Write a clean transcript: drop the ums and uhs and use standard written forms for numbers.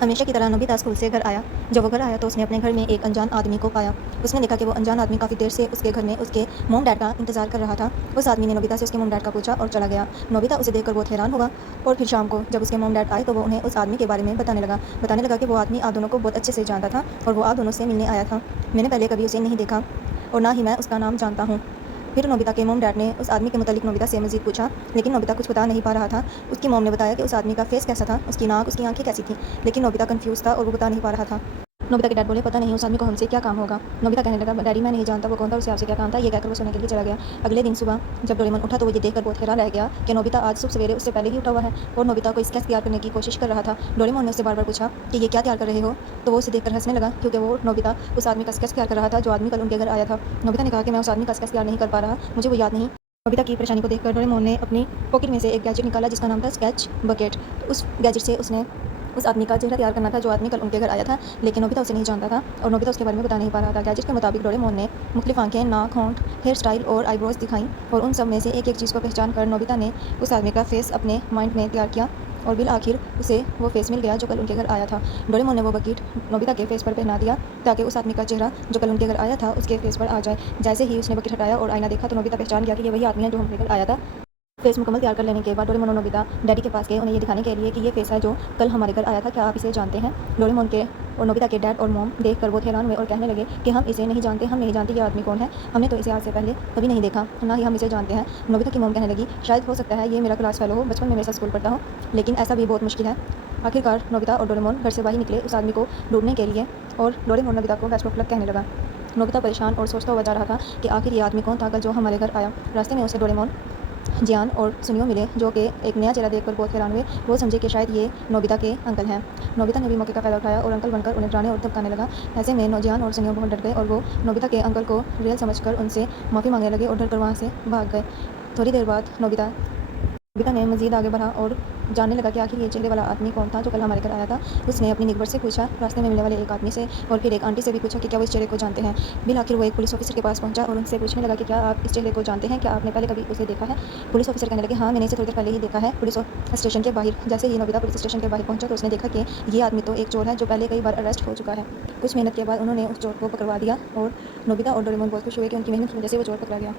हमेशा की तरह नोबिता स्कूल से घर आया। जब वो घर आया तो उसने अपने घर में एक अनजान आदमी को पाया। उसने देखा कि वो अनजान आदमी काफ़ी देर से उसके घर में उसके मॉम डैड का इंतजार कर रहा था। उस आदमी ने नोबिता से उसके मॉम डैड का पूछा और चला गया। नोबिता उसे देखकर बहुत हैरान हुआ और फिर शाम को जब उसके मॉम डैड आए तो वो उन्हें उस आदमी के बारे में बताने लगा कि वो आदमी आप दोनों को बहुत अच्छे से जानता था और वो आप दोनों से मिलने आया था। मैंने पहले कभी उसे नहीं देखा और ना ही मैं उसका नाम जानता हूँ। फिर नोबिता के मॉम डैड ने उस आदमी के मुतालिक नोबिता से मज़ीद पूछा, लेकिन नोबिता कुछ बता नहीं पा रहा था। उसकी मॉम ने बताया कि उस आदमी का फेस कैसा था, उसकी नाक, उसकी आंखें कैसी थीं, लेकिन नोबिता कन्फ्यूज़ था और वो बता नहीं पा रहा था। नोबिता के डैड बोले, पता नहीं उस आदमी को हमसे क्या काम होगा। नोबिता कहने लगा, डैडी मैं नहीं जानता वो कौन था, उससे आपसे क्या काम था। ये कहकर वो सोने के लिए चला गया। अगले दिन सुबह जब डोरेमोन उठा तो वो ये देखकर बहुत हैरान रह गया कि नोबिता आज सुबह सवेरे उससे पहले ही उठा हुआ है और नोबिता को स्केच तैयार करने की कोशिश कर रहा था। डोरेमोन ने उससे बार-बार पूछा कि ये क्या तैयार कर रहे हो? तो वो उसे देखकर हंसने लगा क्योंकि वो नोबिता उस आदमी का स्केच तैयार कर रहा था जो आदमी कल उनके घर आया था। नोबिता ने कहा कि मैं उस आदमी का स्केच तैयार नहीं कर पा रहा, मुझे वो याद नहीं। नोबिता की परेशानी को देखकर डोरेमोन ने अपनी पॉकेट में से एक गैजेट निकाला जिसका नाम था स्केच बकेट। तो उस गैजेट से उसने उस आदमी का चेहरा तैयार करना था जो आदमी कल उनके घर आया था, लेकिन नोबिता उसे नहीं जानता था और नोबिता उसके बारे में बता नहीं पा रहा था। गैजेट के मुताबिक डोरेमोन ने मुख्तलिफ आंखें, नाक, होंठ, हेयर स्टाइल और आईब्रोज दिखाई और उन सब में से एक-एक चीज़ को पहचान कर नोबिता ने उस आदमी का फेस अपने माइंड में तैयार किया और बिल आखिर उसे वो फेस मिल गया जो कल उनके घर आया था। डोरेमोन ने वो बकेट नोबिता के फेस पर पहना दिया ताकि उस आदमी का चेहरा जो कल उनके घर आया था उसके फेस पर आ जाए। जैसे ही उसने बकेट हटाया और आईना देखा तो नोबिता पहचान गया कि ये वही आदमी है जो उनके घर आया था। फेस मुकम्मल तैयार कर लेने के बाद डोरेमोन और नोबिता डैडी के पास गए उन्हें ये दिखाने के लिए कि ये फेस है जो कल हमारे घर आया था, क्या आप इसे जानते हैं? डोरेमोन के और नोबिता के डैड और मॉम देखकर बहुत हैरान हुए और कहने लगे कि हम इसे नहीं जानते, हम नहीं जानते ये आदमी कौन है, हमने तो इसे आज से पहले कभी नहीं देखा, ना ही हम इसे जानते हैं। नोबिता की मॉम कहने लगी, शायद हो सकता है ये मेरा क्लास फेलो हो, बचपन में मेरे साथ स्कूल पढ़ता हो, लेकिन ऐसा भी बहुत मुश्किल है। आखिरकार नोबिता और डोरेमोन घर से बाहर निकले उस आदमी को ढूंढने के लिए और डोरेमोन नोबिता को बेस्ट ऑफ लक कहने लगा। नोबिता परेशान और सोचता हुआ जा रहा था कि आखिर ये आदमी कौन था कल जो हमारे घर आया। रास्ते में उसे डोरेमोन, जियान और सुनियो मिले जो कि एक नया चेहरा देखकर बहुत हैरान हुए। वो समझे कि शायद ये नोबिता के अंकल हैं। नोबिता ने भी मौके का फ़ायदा उठाया और अंकल बनकर उन्हें डराने और धमकाने लगा। ऐसे में जियान और सुनियो बहुत डर गए और वो नोबिता के अंकल को रियल समझकर उनसे माफ़ी मांगने लगे और डर कर वहाँ से भाग गए। थोड़ी देर बाद नोबिता ने मज़ीद आगे बढ़ा और जानने लगा कि आखिर ये चेहरे वाला आदमी कौन था जो कल हमारे घर आया था। उसने अपनी निगबर से पूछा, रास्ते में मिलने वाले एक आदमी से और फिर एक आंटी से भी पूछा कि क्या वो इस चेहरे को जानते हैं। बिल आखिर वो एक पुलिस ऑफिसर के पास पहुंचा और उनसे पूछने लगा कि क्या आप इस चेहरे को जानते हैं, क्या आपने पहले कभी उसे देखा है? पुलिस ऑफिसर कहने लगे, हाँ मैंने इसे थोड़ी देर पहले ही देखा है पुलिस स्टेशन के बाहर। जैसे ही नोबिता पुलिस स्टेशन के बाहर पहुंचा तो उसने देखा कि ये आदमी तो एक चोर है जो पहले कई बार अरेस्ट हो चुका है। कुछ मेहनत के बाद उन्होंने उस चोर को पकड़वा दिया और नोबिता और डोरेमोन बहुत खुश हुए कि उनकी मेहनत की वजह से वो चोर पकड़ा गया।